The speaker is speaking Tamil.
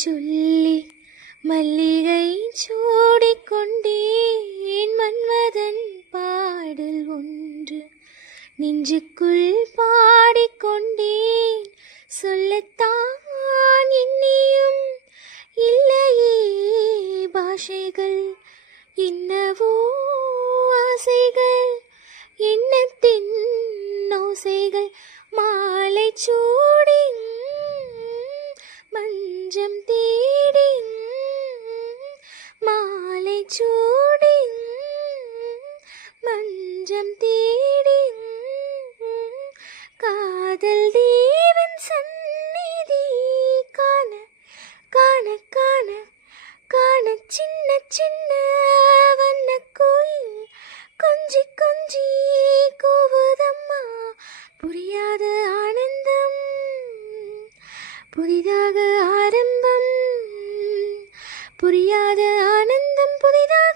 சொல்லி மல்லிகை சூடிக்கொண்டேன். மன்மதன் பாடல் ஒன்று நெஞ்சுக்குள் பாடிக்கொண்டேன். சொல்லத்தான் எண்ணியும் இல்லையே பாஷைகள், என்னவோ ஆசைகள், எண்ணத்தின் ஓசைகள். மாலை சூடி மஞ்சம் தேடி, மாலை சூடி மஞ்சம் தேடி, காதல் தேவன் சந்நிதி காண காண காண காண, சின்ன சின்ன வண்ண கோயில் கொஞ்சி கொஞ்சி கூவுதம்மா. புரியாத ஆனந்தம் புதிதாக ஆரம்பம், புரியாத ஆனந்தம் புதிதாக